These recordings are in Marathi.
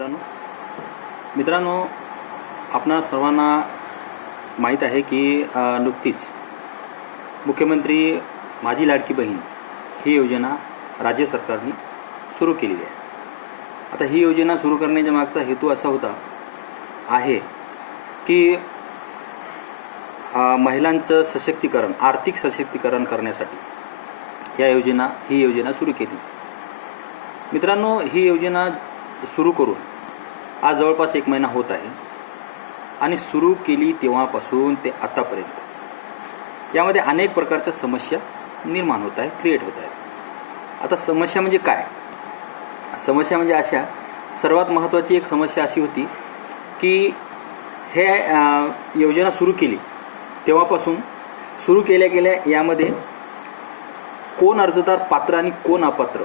मित्रांनो. मित्रांनो आपणा सर्वांना माहीत आहे की नुकतीच मुख्यमंत्री माझी लाडकी बहीण ही योजना राज्य सरकारने सुरू केलेली आहे. आता ही योजना सुरू करण्याच्या मागचा हेतू असा होता आहे की महिलांचं सशक्तीकरण आर्थिक सशक्तीकरण करण्यासाठी या योजना ही योजना सुरू केली. मित्रांनो ही योजना सुरू करून आज जवळपास एक महिना होत आहे. आणि सुरू केली तेव्हापासून ते आतापर्यंत. यामध्ये अनेक प्रकारच्या समस्या निर्माण होत आहेत क्रिएट होत आहेत. आता समस्या म्हणजे काय? समस्या म्हणजे अशा सर्वात महत्त्वाची एक समस्या अशी होती की हे योजना सुरू केली. तेव्हापासून सुरू केल्या गेल्या यामध्ये कोण अर्जदार पात्र आणि कोण अपात्र?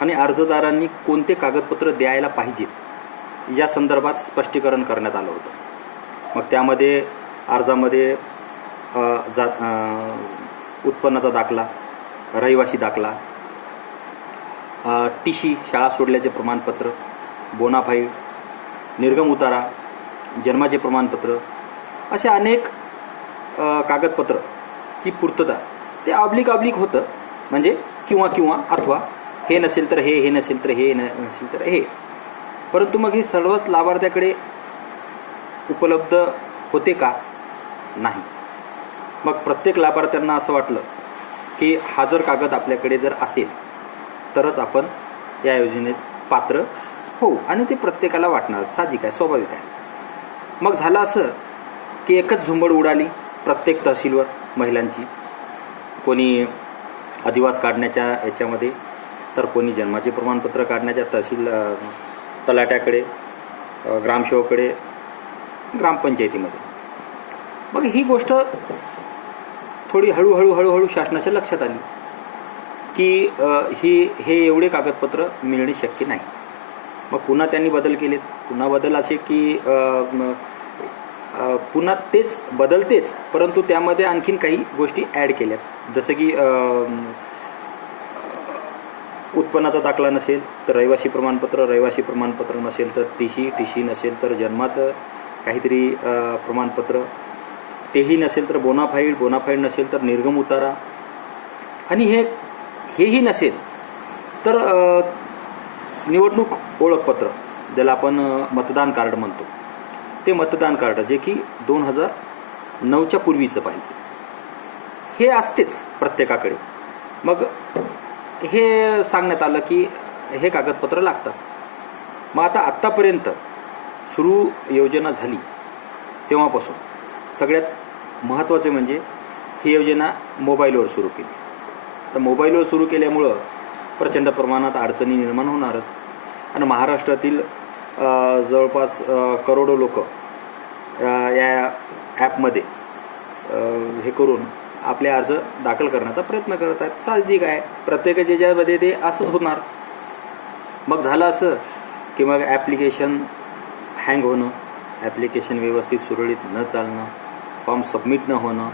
आणि अर्जदारांनी कोणते कागदपत्र द्यायला पाहिजेत? या संदर्भात स्पष्टीकरण करण्यात आलं होतं. मग त्यामध्ये अर्जामध्ये जा उत्पन्नाचा दाखला रहिवासी दाखला टी सी शाळा सोडल्याचे प्रमाणपत्र बोनाफाईड निर्गम उतारा जन्माचे प्रमाणपत्र असे अनेक कागदपत्र ही पूर्तता ते ऑब्लिक ऑब्लिक होतं. म्हणजे किंवा किंवा अथवा हे नसेल तर हे हे नसेल तर हे नसेल तर हे. परंतु मग हे सर्वच लाभार्थ्याकडे उपलब्ध होते का? नाही. मग प्रत्येक लाभार्थ्यांना असं वाटलं की हा जर कागद आपल्याकडे जर असेल तरच आपण या योजनेत पात्र होऊ. आणि ते प्रत्येकाला वाटणार साहजिक आहे स्वाभाविक आहे. मग झालं असं की एकच झुंबड उडाली प्रत्येक तहसीलवर महिलांची. कोणी अधिवास काढण्याच्या याच्यामध्ये तर कोणी जन्माचे प्रमाणपत्र काढण्याच्या तहसील तलाट्याकडे ग्रामसेवकडे ग्रामपंचायतीमध्ये. मग ही गोष्ट थोडी हळूहळू हळूहळू शासनाच्या लक्षात आली की ही हे एवढे कागदपत्र मिळणे शक्य नाही. मग पुन्हा त्यांनी बदल केलेत. पुन्हा बदल असे की पुन्हा तेच बदलतेच परंतु त्यामध्ये आणखीन काही गोष्टी ॲड केल्यात. जसं की उत्पन्नाचा दाखला नसेल तर रहिवासी प्रमाणपत्र रहिवासी प्रमाणपत्र नसेल तर तिशी टिशी नसेल तर जन्माचं काहीतरी प्रमाणपत्र. तेही नसेल तर बोनाफाईड बोनाफाईड नसेल तर निर्गम उतारा. आणि हे हेही नसेल तर निवडणूक ओळखपत्र ज्याला आपण मतदान कार्ड म्हणतो. ते मतदान कार्ड जे की दोन हजार नऊच्या पूर्वीचं पाहिजे. हे असतेच प्रत्येकाकडे. मग हे सांगण्यात आलं की हे कागदपत्र लागतात. मग आता आत्तापर्यंत सुरू योजना झाली तेव्हापासून सगळ्यात महत्त्वाचे म्हणजे ही योजना मोबाईलवर सुरू केली. तर मोबाईलवर सुरू केल्यामुळं प्रचंड प्रमाणात अडचणी निर्माण होणारच. आणि महाराष्ट्रातील जवळपास करोडो लोक या ॲपमध्ये हे करून आपले अर्ज दाखल करण्याचा प्रयत्न करत आहेत. साहजिक आहे. प्रत्येकाच्या ज्याच्यामध्ये ते असंच होणार. मग झालं असं की मग ॲप्लिकेशन हँग होणं ॲप्लिकेशन व्यवस्थित सुरळीत न चालणं फॉर्म सबमिट न होणं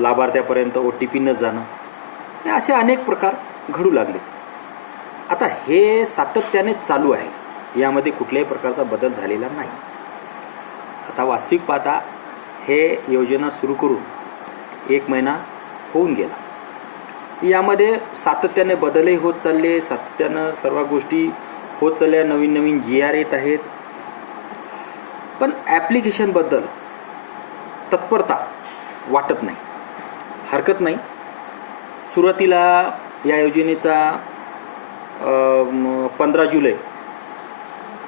लाभार्थ्यापर्यंत ओ टी पी न जाणं हे असे अनेक प्रकार घडू लागलेत. आता हे सातत्याने चालू आहे. यामध्ये कुठल्याही प्रकारचा बदल झालेला नाही. आता वास्तविक पाहता हे योजना सुरू करून एक महिना होऊन गेला. यामध्ये सातत्याने बदलही होत चालले सातत्यानं सर्व गोष्टी होत चालल्या नवीन नवीन जी आर येत आहेत. पण ॲप्लिकेशनबद्दल तत्परता वाटत नाही हरकत नाही. सुरुवातीला या योजनेचा पंधरा जुलै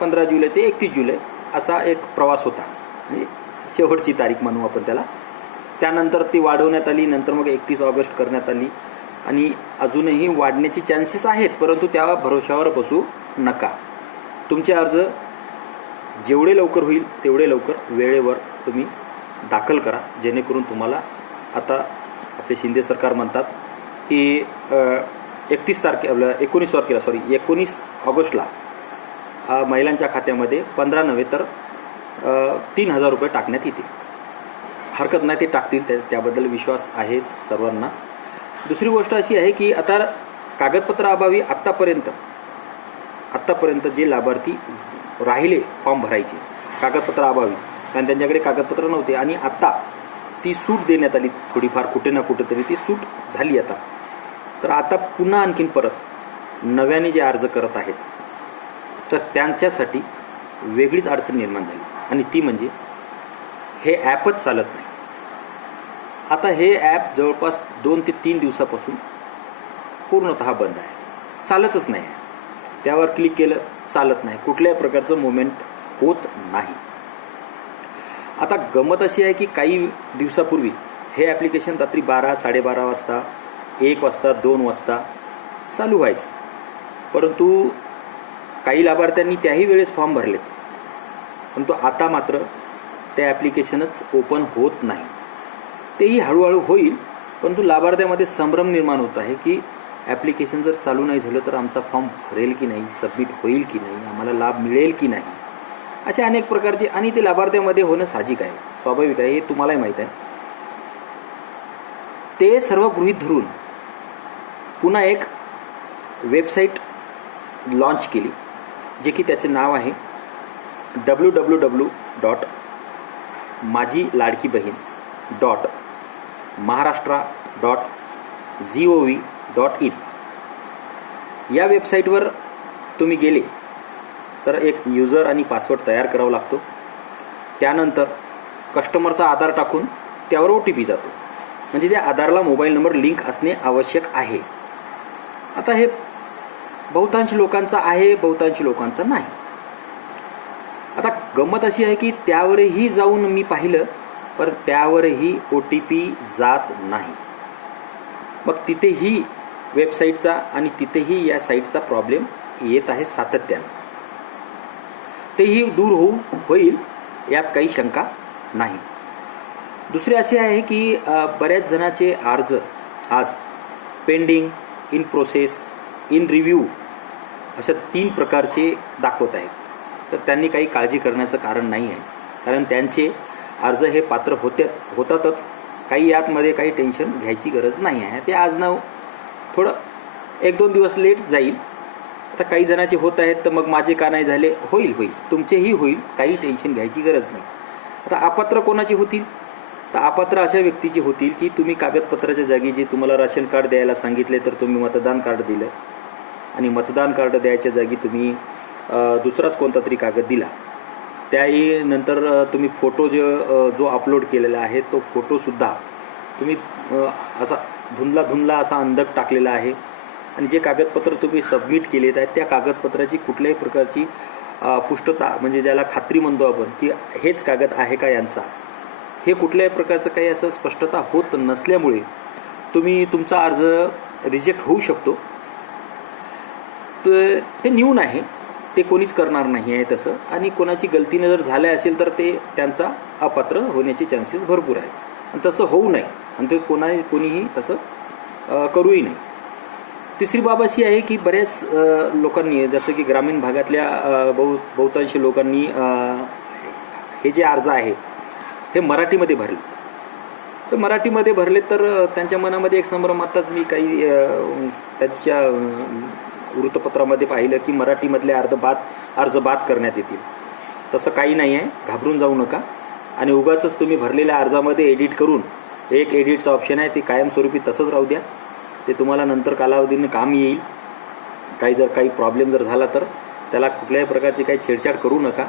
पंधरा जुलै ते एकतीस जुलै असा एक प्रवास होता. म्हणजे शेवटची तारीख म्हणू आपण त्याला. त्यानंतर ती वाढवण्यात आली नंतर मग एकतीस ऑगस्ट करण्यात आली. आणि अजूनही वाढण्याचे चान्सेस आहेत परंतु त्या भरोशावर बसू नका. तुमचे अर्ज जेवढे लवकर होईल तेवढे लवकर वेळेवर तुम्ही दाखल करा. जेणेकरून तुम्हाला आता आपले शिंदे सरकार म्हणतात की एकतीस तारखे आपलं एकोणीस तारखेला सॉरी एकोणीस ऑगस्टला महिलांच्या खात्यामध्ये पंधरा नव्हे तर तीन हजार रुपये टाकण्यात येतील. हरकत नाही ते टाकतील. त्या त्याबद्दल विश्वास आहेच सर्वांना. दुसरी गोष्ट अशी आहे की आता कागदपत्राअभावी आत्तापर्यंत आत्तापर्यंत जे लाभार्थी राहिले फॉर्म भरायचे कागदपत्र अभावी कारण त्यांच्याकडे कागदपत्र नव्हते आणि आत्ता ती सूट देण्यात आली थोडीफार कुठे ना कुठेतरी ती सूट झाली आता. तर आता पुन्हा आणखीन परत नव्याने जे अर्ज करत आहेत तर त्यांच्यासाठी वेगळीच अडचण निर्माण झाली. आणि ती म्हणजे हे ॲपच चालत नाही. आता हे ॲप जवळपास दोन ते तीन दिवसापासून पूर्णतः बंद आहे. चालतच नाही. आहे त्यावर क्लिक केलं चालत नाही. कुठल्याही प्रकारचं मुवमेंट होत नाही. आता गमत अशी आहे की काही दिवसापूर्वी हे ॲप्लिकेशन रात्री बारा साडेबारा वाजता एक वाजता दोन वाजता चालू व्हायचं. परंतु काही लाभार्थ्यांनी त्याही वेळेस फॉर्म भरलेत. परंतु आता मात्र ते ॲप्लिकेशनच ओपन होत नाही. तेही हळूहळू होईल परंतु लाभार्थ्यामध्ये संभ्रम निर्माण होत आहे की ॲप्लिकेशन जर चालू नाही झालं तर आमचा फॉर्म भरेल की नाही सबमिट होईल की नाही आम्हाला लाभ मिळेल की नाही? असे अनेक प्रकारचे आणि ते लाभार्थ्यामध्ये होणं साहजिक आहे. स्वाभाविक आहे हे तुम्हालाही माहीत आहे. ते सर्व गृहीत धरून पुन्हा एक वेबसाईट लॉन्च केली जे की त्याचे नाव आहे W W W dot Majhi Ladki Bahin dot Maharashtra dot G O V dot in या वेबसाईटवर तुम्ही गेले तर एक युजर आणि पासवर्ड तयार करावा लागतो. त्यानंतर कस्टमरचा आधार टाकून त्यावर ओ टी पी जातो. म्हणजे त्या आधारला मोबाईल नंबर लिंक असणे आवश्यक आहे. आता हे बहुतांश लोकांचा आहे बहुतांश लोकांचा नाही. गंमत अशी आहे की त्यावरही जाऊन मी पाहिलं पण त्यावरही ओ टी पी जात नाही. मग तिथेही वेबसाईटचा आणि तिथेही या साईटचा प्रॉब्लेम येत आहे सातत्यानं. तेही दूर होऊ होईल यात काही शंका नाही. दुसरे असे आहे की बऱ्याच जणाचे अर्ज आज pending in process in review अशा तीन प्रकारचे दाखवत आहेत. तर त्यांनी काही काळजी करण्याचं कारण नाही आहे कारण त्यांचे अर्ज हे पात्र होते होतातच. काही यातमध्ये काही टेन्शन घ्यायची गरज नाही आहे ते आज ना थोडं एक दोन दिवस लेट जाईल. आता काही जणांचे होत आहेत तर मग माझे का नाही झाले? होईल होईल. तुमचेही होईल. काही टेन्शन घ्यायची गरज नाही. आता अपात्र कोणाची होतील? तर अपात्र अशा व्यक्तीची होतील की तुम्ही कागदपत्राच्या जागी जे तुम्हाला राशन कार्ड द्यायला सांगितले तर तुम्ही मतदान कार्ड दिलं. आणि मतदान कार्ड द्यायच्या जागी तुम्ही दुसराच कोणता तरी कागद दिला. त्याही नंतर तुम्ही फोटो जो जो अपलोड केलेला आहे तो फोटोसुद्धा तुम्ही असा धुंदला धुंदला असा अंधक टाकलेला आहे. आणि जे कागदपत्र तुम्ही सबमिट केलेत आहेत त्या कागदपत्राची कुठल्याही प्रकारची पुष्टता म्हणजे ज्याला खात्री म्हणतो आपण की हेच कागद आहे का यांचा? हे कुठल्याही प्रकारचं काही असं स्पष्टता होत नसल्यामुळे तुम्ही तुमचा अर्ज रिजेक्ट होऊ शकतो. ते न्यून आहे. ते कोणीच करणार नाही आहे तसं. आणि कोणाची गलतीनं जर झालं असेल तर ते त्यांचा अपात्र होण्याचे चान्सेस भरपूर आहेत. आणि तसं होऊ नये. आणि ते कोणा कोणीही तसं करूही नाही तिसरी बाब अशी आहे की बऱ्याच लोकांनी जसं की ग्रामीण भागातल्या बहु बहुतांश लोकांनी हे जे अर्ज आहे हे मराठीमध्ये भरले. तर मराठीमध्ये भरले तर त्यांच्या मनामध्ये एक संभ्रम. आत्ताच मी काही त्यांच्या त्याच्या वृत्तपत्रामध्ये पाहिलं की मराठीमधले अर्ज बाद अर्ज बाद करण्यात येतील. तसं काही नाही आहे. घाबरून जाऊ नका. आणि उगाच तुम्ही भरलेल्या अर्जामध्ये एडिट करून एक एडिटचं ऑप्शन आहे ते कायमस्वरूपी तसंच राहू द्या. ते तुम्हाला नंतर कालावधीने काम येईल. काही जर काही प्रॉब्लेम जर झाला तर त्याला कुठल्याही प्रकारची काही छेडछाड करू नका.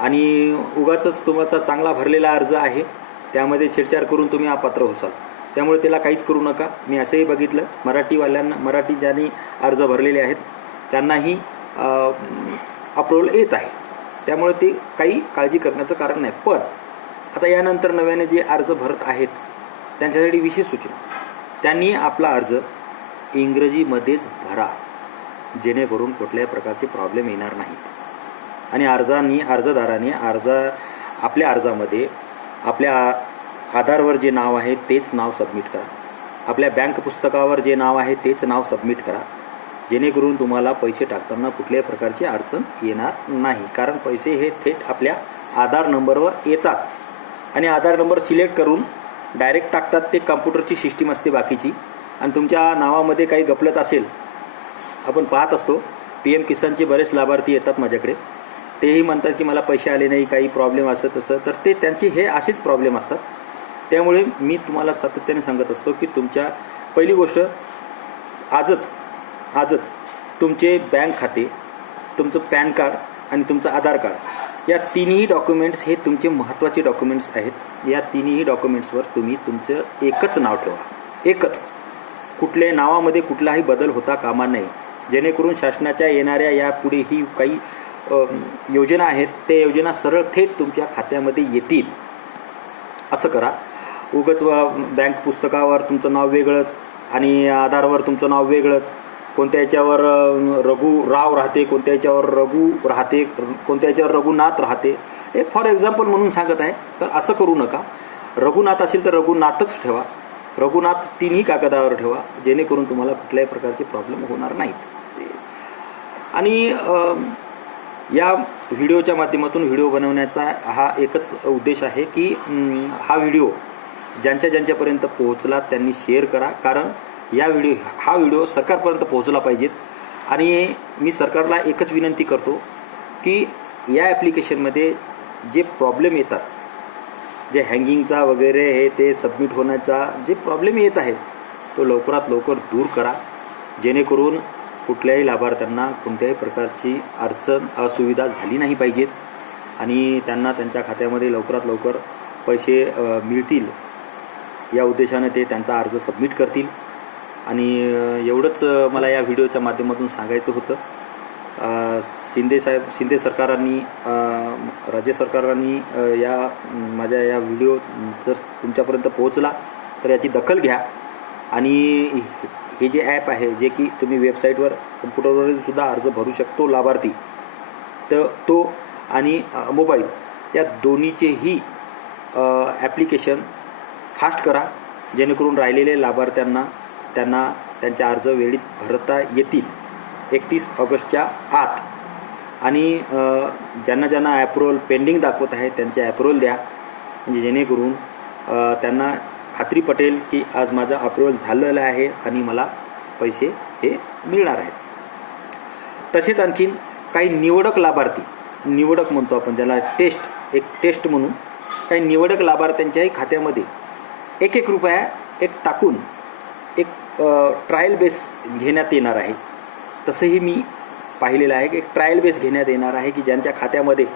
आणि उगाच तुमचा चांगला भरलेला अर्ज आहे त्यामध्ये छेडछाड करून तुम्ही अपात्र होसाल. त्यामुळे त्याला काहीच करू नका. मी असंही बघितलं मराठीवाल्यांना मराठी ज्यांनी अर्ज भरलेले आहेत त्यांनाही अप्रुव्हल येत आहे. त्यामुळे ते काही काळजी करण्याचं कारण नाही. पण आता यानंतर नव्याने जे अर्ज भरत आहेत त्यांच्यासाठी विशेष सूचना. त्यांनी आपला अर्ज इंग्रजीमध्येच भरा जेणेकरून कुठल्याही प्रकारचे प्रॉब्लेम येणार नाहीत. आणि अर्जांनी अर्जदाराने अर्ज आपल्या अर्जामध्ये आपल्या आधारवर जे नाव आहे तेच नाव सबमिट करा. आपल्या बँक पुस्तकावर जे नाव आहे तेच नाव सबमिट करा. जेणेकरून तुम्हाला पैसे टाकताना कुठल्याही प्रकारची अडचण येणार नाही. कारण पैसे हे थेट आपल्या आधार नंबरवर येतात. आणि आधार नंबर सिलेक्ट करून डायरेक्ट टाकतात ते कम्प्युटरची सिस्टीम असते बाकीची. आणि तुमच्या नावामध्ये काही गपलत असेल आपण पाहत असतो पी एम किसानचे बरेच लाभार्थी येतात माझ्याकडे. तेही म्हणतात की मला पैसे आले नाही काही प्रॉब्लेम असं तसं. तर ते त्यांचे हे असेच प्रॉब्लेम असतात. त्यामुळे मी तुम्हाला सातत्याने सांगत असतो की तुमच्या पहिली गोष्ट आजच आजच तुमचे बँक खाते तुमचं पॅन कार्ड आणि तुमचं आधार कार्ड या तिन्ही डॉक्युमेंट्स हे तुमचे महत्त्वाचे डॉक्युमेंट्स आहेत. या तिन्ही डॉक्युमेंट्सवर तुम्ही तुमचं एकच नाव ठेवा. एकच. कुठल्याही नावामध्ये कुठलाही बदल होता कामा नये. जेणेकरून शासनाच्या येणाऱ्या यापुढे ही काही योजना आहेत. त्या योजना सरळ थेट तुमच्या खात्यामध्ये येतील. असं करा. उगच बँक पुस्तकावर तुमचं नाव वेगळंच आणि आधारवर तुमचं नाव वेगळंच. कोणत्या याच्यावर रघु राव राहते कोणत्या याच्यावर रघु राहते कोणत्या याच्यावर रघुनाथ राहते एक फॉर एक्झाम्पल म्हणून सांगत आहे. तर असं करू नका. रघुनाथ असेल तर रघुनाथच ठेवा. रघुनाथ तिन्ही कागदावर ठेवा जेणेकरून तुम्हाला कुठल्याही प्रकारचे प्रॉब्लेम होणार नाहीत. आणि या व्हिडिओच्या माध्यमातून व्हिडिओ बनवण्याचा हा एकच उद्देश आहे की हा व्हिडिओ ज्यांच्या ज्यांच्यापर्यंत पोहोचला त्यांनी शेअर करा. कारण या व्हिडिओ हा व्हिडिओ सरकारपर्यंत पोहोचला पाहिजेत. आणि मी सरकारला एकच विनंती करतो की या ॲप्लिकेशनमध्ये जे प्रॉब्लेम येतात जे हँगिंगचा वगैरे हे ते सबमिट होण्याचा जे प्रॉब्लेम येत आहे तो लवकरात लवकर दूर करा. जेणेकरून कुठल्याही लाभार्थ्यांना कोणत्याही प्रकारची अडचण असुविधा झाली नाही पाहिजेत. आणि त्यांना त्यांच्या खात्यामध्ये लवकरात लवकर पैसे मिळतील. या उद्देशाने ते त्यांचा अर्ज सबमिट करतील. आणि एवढंच मला या व्हिडिओच्या माध्यमातून सांगायचं होतं. शिंदे साहेब शिंदे सरकारांनी राज्य सरकारांनी या माझ्या या व्हिडिओ जर तुमच्यापर्यंत पोहोचला तर याची दखल घ्या. आणि हे जे ॲप आहे जे की तुम्ही वेबसाईटवर कम्प्युटरवर सुद्धा अर्ज भरू शकतो लाभार्थी. तर तो आणि मोबाईल या दोन्हीचेही ॲप्लिकेशन फास्ट करा. जेणेकरून राहिलेले लाभार्थ्यांना त्यांना त्यांचे अर्ज वेळीत भरता येतील. एकतीस ऑगस्टच्या आत. आणि ज्यांना ज्यांना ॲप्रुव्हल पेंडिंग दाखवत आहे त्यांचे ॲप्रुव्हल द्या. म्हणजे जेणेकरून त्यांना खात्री पटेल की आज माझं अप्रुव्हल झालेलं आहे आणि मला पैसे हे मिळणार आहेत. तसेच आणखीन काही निवडक लाभार्थी निवडक म्हणतो आपण ज्याला टेस्ट एक टेस्ट म्हणून. काही निवडक लाभार्थ्यांच्याही खात्यामध्ये एक एक रुपया एक टाकून एक ट्रायल बेस घेण्यात येणार आहे. तसंही मी पाहिलेलं आहे की एक ट्रायल बेस घेण्यात येणार आहे की ज्यांच्या खात्यामध्ये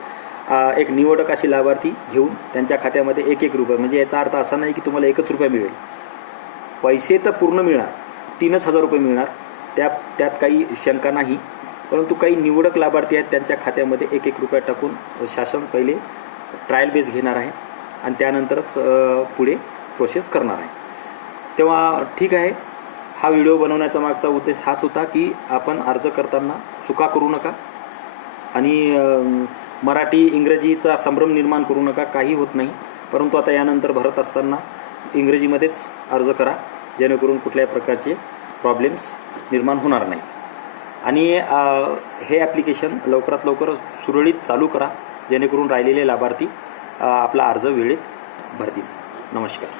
एक निवडक अशी लाभार्थी घेऊन त्यांच्या खात्यामध्ये एक एक रुपये म्हणजे याचा अर्थ असा नाही की तुम्हाला एकच रुपये मिळेल. पैसे तर पूर्ण मिळणार तीनच हजार रुपये मिळणार त्या त्यात काही शंका नाही. परंतु काही निवडक लाभार्थी आहेत त्यांच्या खात्यामध्ये एक एक रुपया टाकून शासन पहिले ट्रायल बेस घेणार आहे. आणि त्यानंतरच पुढे प्रोसेस करणार आहे. तेव्हा ठीक आहे हा व्हिडिओ बनवण्याचा मागचा उद्देश हाच होता की आपण अर्ज करताना चुका करू नका आणि मराठी इंग्रजीचा संभ्रम निर्माण करू नका काही होत नाही. परंतु आता यानंतर भरत असताना इंग्रजीमध्येच अर्ज करा जेणेकरून कुठल्याही प्रकारचे प्रॉब्लेम्स निर्माण होणार नाहीत. आणि हे ॲप्लिकेशन लवकरात लवकर सुरळीत चालू करा जेणेकरून राहिलेले लाभार्थी आपला अर्ज वेळेत भरतील. नमस्कार.